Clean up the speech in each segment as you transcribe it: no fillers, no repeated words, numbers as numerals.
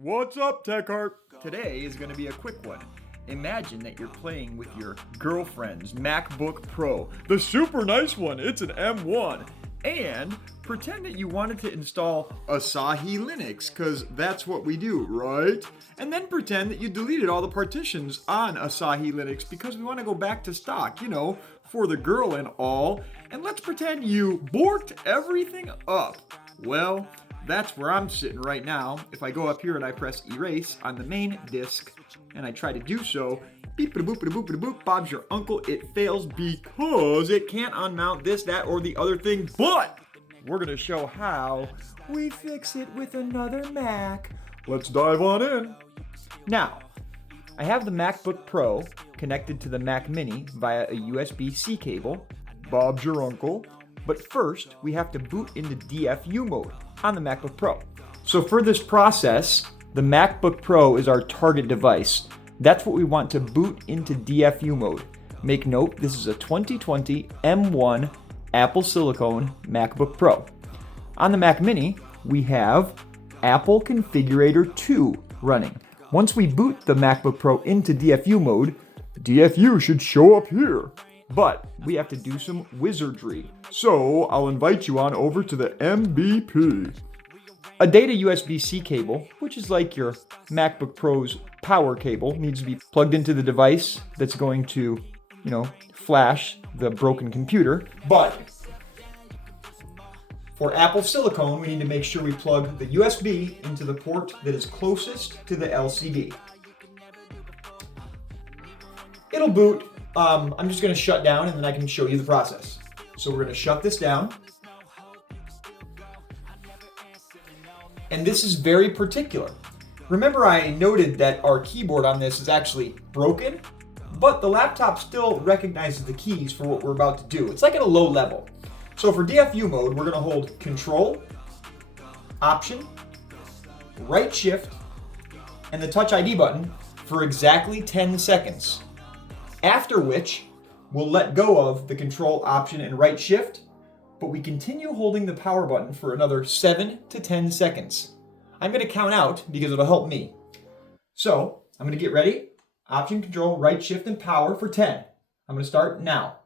What's up, TechHeart? Today is going to be a quick one. Imagine that you're playing with your girlfriend's MacBook Pro, the super nice one, it's an M1, and pretend that you wanted to install Asahi Linux, because that's what we do, right? And then pretend that you deleted all the partitions on Asahi Linux because we want to go back to stock, for the girl and all, and let's pretend you borked everything up. Well, that's where I'm sitting right now. If I go up here and I press erase on the main disk and I try to do so, beep-a-boop-a-boop-a-boop, Bob's your uncle, it fails because it can't unmount this, that, or the other thing, but we're gonna show how we fix it with another Mac. Let's dive on in. Now, I have the MacBook Pro connected to the Mac Mini via a USB-C cable. Bob's your uncle. But first, we have to boot into DFU mode on the MacBook Pro. So for this process, the MacBook Pro is our target device. That's what we want to boot into DFU mode. Make note, this is a 2020 M1 Apple Silicone MacBook Pro. On the Mac Mini, we have Apple Configurator 2 running. Once we boot the MacBook Pro into DFU mode, DFU should show up here. But we have to do some wizardry. So I'll invite you on over to the MVP. A data USB-C cable, which is like your MacBook Pro's power cable, needs to be plugged into the device that's going to, flash the broken computer. But for Apple Silicone, we need to make sure we plug the USB into the port that is closest to the LCD. It'll boot. I'm just going to shut down and then I can show you the process. So we're going to shut this down. And this is very particular. Remember I noted that our keyboard on this is actually broken, but the laptop still recognizes the keys for what we're about to do. It's like at a low level. So for DFU mode, we're going to hold Control, Option, Right Shift, and the Touch ID button for exactly 10 seconds. After which, we'll let go of the Control, Option, and Right Shift, but we continue holding the power button for another 7 to 10 seconds. I'm going to count out because it'll help me. So, I'm going to get ready. Option, Control, Right Shift, and Power for 10. I'm going to start now.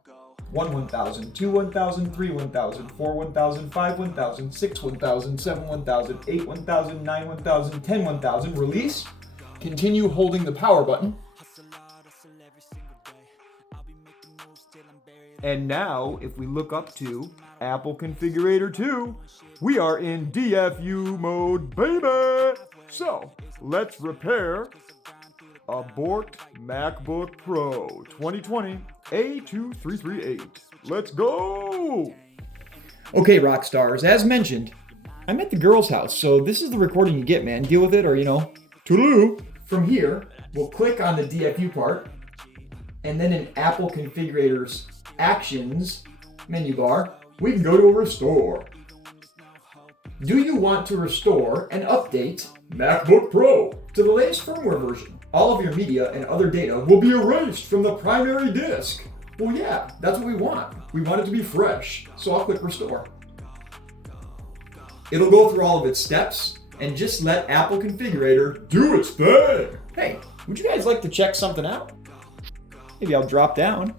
1 1000, 2 1000, 3 1000, 4 1000, 5 1000, 6 1000, 7 1000, 8 1000, 9 1000, 10 1000. Release. Continue holding the power button. And now, if we look up to Apple Configurator 2, we are in DFU mode, baby! So, let's repair a borked MacBook Pro 2020 A2338. Let's go! Okay, rock stars, as mentioned, I'm at the girl's house, so this is the recording you get, man. Deal with it or, toodaloo. From here, we'll click on the DFU part, and then in Apple Configurator's Actions menu bar, we can go to Restore. Do you want to restore and update MacBook Pro to the latest firmware version? All of your media and other data will be erased from the primary disk. Well, yeah, that's what we want. We want it to be fresh, so I'll click Restore. It'll go through all of its steps and just let Apple Configurator do its thing. Hey, would you guys like to check something out? Maybe I'll drop down.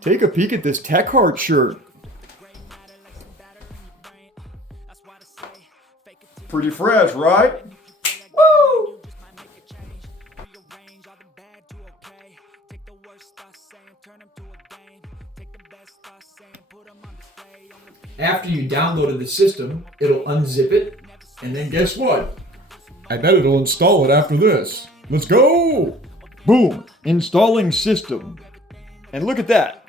Take a peek at this TechHeart shirt. Pretty fresh, right? Woo! After you downloaded the system, it'll unzip it, and then guess what? I bet it'll install it after this. Let's go! Boom! Installing system. And look at that.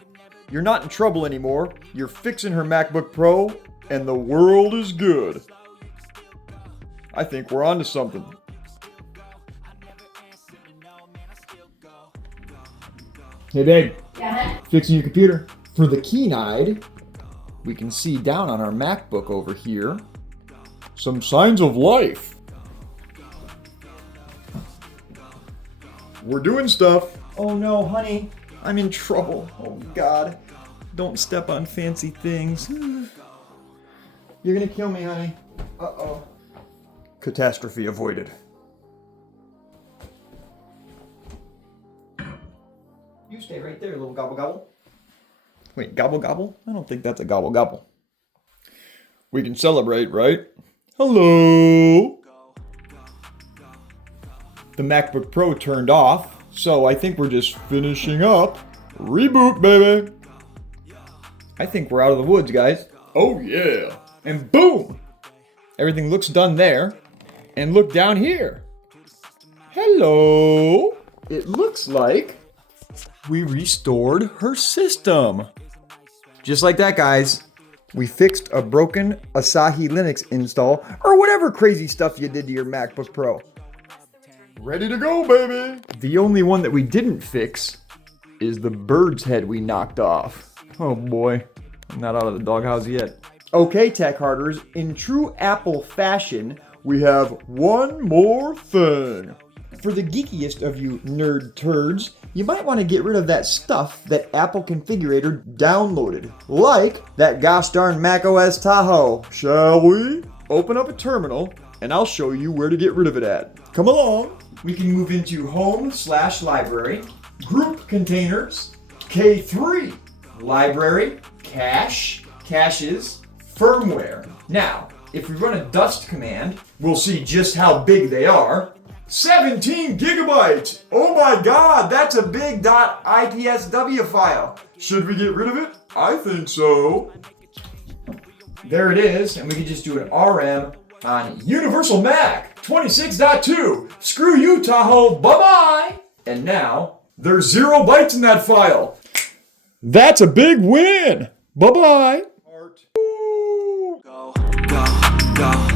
You're not in trouble anymore. You're fixing her MacBook Pro, and the world is good. I think we're on to something. Hey babe. Yeah. Fixing your computer. For the keen-eyed, we can see down on our MacBook over here some signs of life. We're doing stuff. Oh no, honey. I'm in trouble. Oh God. Don't step on fancy things. You're gonna kill me, honey. Uh-oh. Catastrophe avoided. You stay right there, little gobble gobble. Wait, gobble gobble? I don't think that's a gobble gobble. We can celebrate, right? Hello! The MacBook Pro turned off, so I think we're just finishing up. Reboot, baby! I think we're out of the woods, guys. Oh yeah! And boom! Everything looks done there. And look down here. Hello! It looks like we restored her system. Just like that, guys. We fixed a broken Asahi Linux install, or whatever crazy stuff you did to your MacBook Pro. Ready to go, baby! The only one that we didn't fix is the bird's head we knocked off. Oh boy, I'm not out of the doghouse yet. Okay, tech harders, in true Apple fashion, we have one more thing. For the geekiest of you nerd turds, you might want to get rid of that stuff that Apple Configurator downloaded, like that gosh darn macOS Tahoe. Shall we? Open up a terminal, and I'll show you where to get rid of it at. Come along. We can move into Home/Library, Group Containers, K3, Library, Cache, Caches, Firmware. Now, if we run a dust command, we'll see just how big they are. 17 gigabytes! Oh my god, that's a big .ipsw file. Should we get rid of it? I think so. There it is, and we can just do an RM on Universal Mac 26.2. Screw you, Tahoe, bye-bye! And now, there's 0 bytes in that file. That's a big win! Bye-bye! Go, go, go.